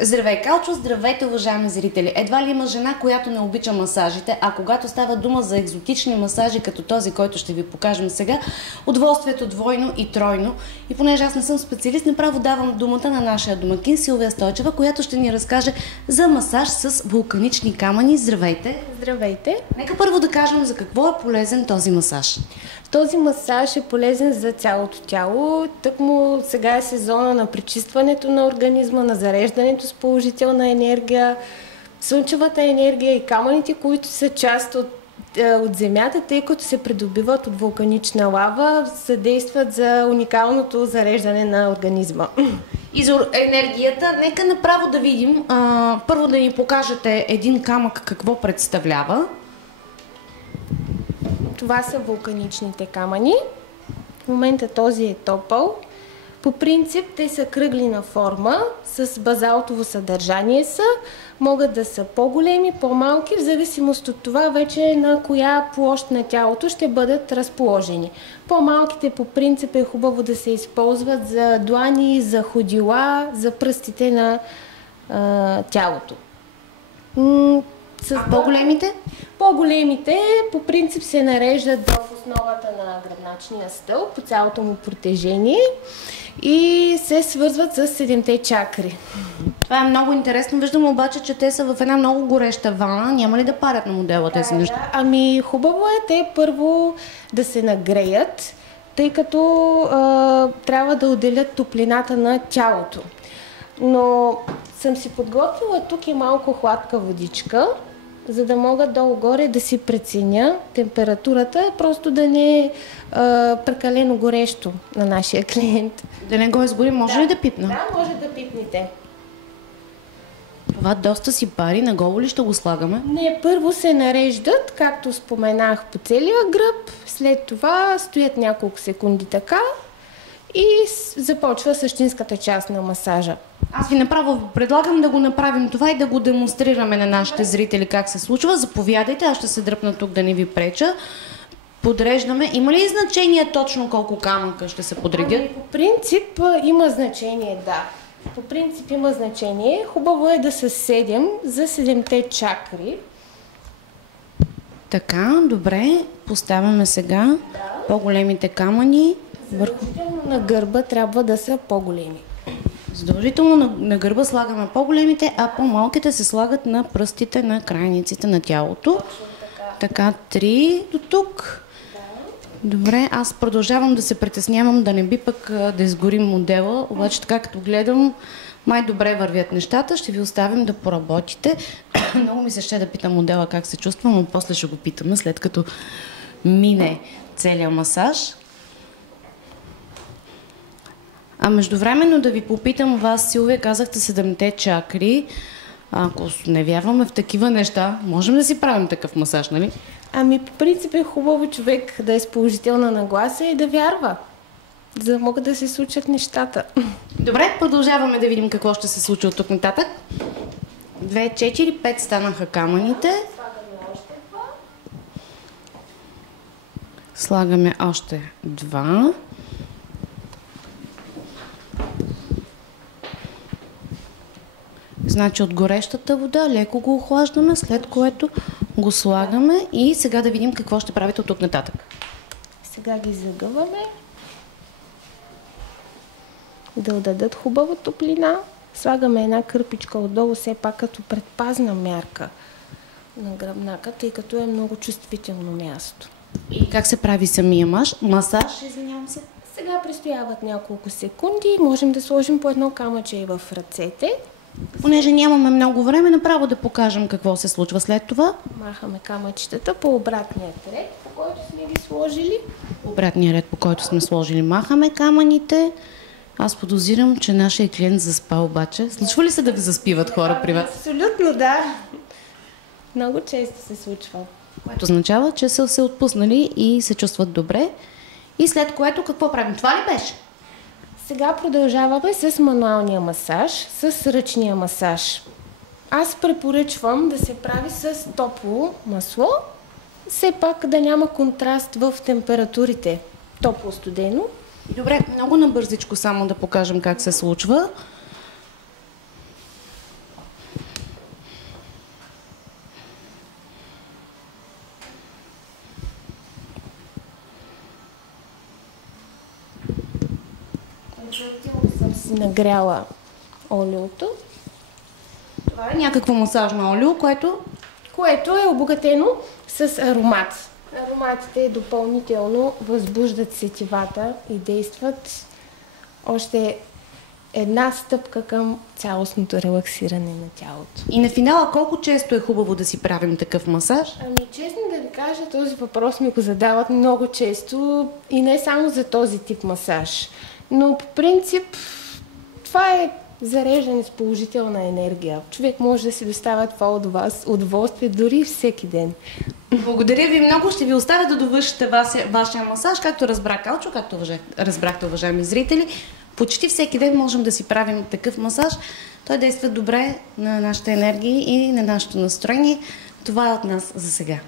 Здравей, Калчо, здравейте, уважаеми зрители! Едва ли има жена, която не обича масажите, а когато става дума за екзотични масажи, като този, който ще ви покажем сега, удоволствието двойно и тройно. И понеже аз не съм специалист, направо давам думата на нашия домакин Силвия Стойчева, която ще ни разкаже за масаж с вулканични камъни. Здравейте! Здравейте! Нека първо да кажем за какво е полезен този масаж. Този масаж е полезен за цялото тяло. Тъкмо сега е сезона на пречистването на организма, на зареждането с положителна енергия, слънчевата енергия и камъните, които са част от земята, тъй като се придобиват от вулканична лава, съдействат за уникалното зареждане на организма. И за енергията, нека направо да видим. Първо да ни покажете един камък какво представлява. Това са вулканичните камъни. В момента този е топъл. По принцип те са кръгли форма, с базалтово съдържание са. Могат да са по-големи, по-малки, в зависимост от това вече на коя площ на тялото ще бъдат разположени. По-малките по принцип е хубаво да се използват за длани, за ходила, за пръстите на тялото. А по-големите? По-големите по принцип се нареждат в основата на гръбначния стълб по цялото му протежение и се свързват с 7-те чакри. Това е много интересно. Виждам обаче, че те са в една много гореща вана. Няма ли да парят на модела тези неща? Да. Ами хубаво е те първо да се нагреят, тъй като трябва да отделят топлината на тялото. Но съм си подготвила тук и малко хладка водичка, за да мога долу-горе да си преценя температурата, просто да не е прекалено горещо на нашия клиент. Да не го изгори, може ли да пипна? Да, може да пипнете. Това доста си пари, наголо ли ще го слагаме? Не, първо се нареждат, както споменах, по целия гръб, след това стоят няколко секунди така и започва същинската част на масажа. Аз ви направо предлагам да го направим това и да го демонстрираме на нашите зрители как се случва. Заповядайте, аз ще се дръпна тук да не ви преча. Подреждаме. Има ли значение точно колко камъка ще се подредят? По принцип има значение, да. По принцип има значение. Хубаво е да са 7 за 7-те чакри. Така, добре. Поставяме сега по-големите камъни. Задължително на гърба трябва да са по-големи. Задължително на гърба слагаме по-големите, а по-малките се слагат на пръстите на крайниците на тялото. Точно така. Така, 3 до тук. Да. Добре, аз продължавам да се притеснявам да не би пък да изгорим модела, обаче така като гледам, май добре вървят нещата, ще ви оставим да поработите. Много ми се ще да питам модела как се чувства, но после ще го питаме, след като мине целият масаж. А междувременно да ви попитам вас, Силвия, казахте 7-те чакри. Ако не вярваме в такива неща, можем да си правим такъв масаж, нали? Ами по принцип е хубаво човек да е с положителна нагласа и да вярва, за да могат да се случат нещата. Добре, продължаваме да видим какво ще се случи от тук нататък. 2, 4, 5 станаха камъните. Слагаме още 2. Значи от горещата вода леко го охлаждаме, след което го слагаме и сега да видим какво ще правите от тук нататък. Сега ги загъваме да отдадат хубава топлина. Слагаме една кърпичка отдолу, все пак като предпазна мярка на гръбнака, тъй като е много чувствително място. И как се прави самия масаж? Извинявам се. Сега престояват няколко секунди, можем да сложим по едно камъче и в ръцете. Понеже нямаме много време, направо да покажем какво се случва след това. Махаме камъчетата по обратния ред, по който сме ги сложили. По обратния ред, по който сме сложили, махаме камъните. Аз подозирам, че нашия клиент заспа обаче. Случва ли се да ви заспиват хора при вас? Абсолютно, да. Много често се случва. Което означава, че са се отпуснали и се чувстват добре. И след което какво правим? Това ли беше? Сега продължаваме с мануалния масаж, с ръчния масаж. Аз препоръчвам да се прави с топло масло, все пак да няма контраст в температурите. Топло-студено. Добре, много набързичко само да покажем как се случва. нагряла олиото. Това е някакво масажно олио, което е обогатено с аромат. Ароматите допълнително възбуждат сетивата и действат още една стъпка към цялостното релаксиране на тялото. И на финала, колко често е хубаво да си правим такъв масаж? Честно да ви кажа, този въпрос ми го задават много често и не само за този тип масаж. Но по принцип това е зареждане с положителна енергия. Човек може да си доставя това от вас удоволствие дори всеки ден. Благодаря ви много. Ще ви оставя да довършите вашия масаж, както разбра Калчо, както разбрахте, уважаеми зрители. Почти всеки ден можем да си правим такъв масаж. Той действа добре на нашите енергии и на нашето настроение. Това е от нас за сега.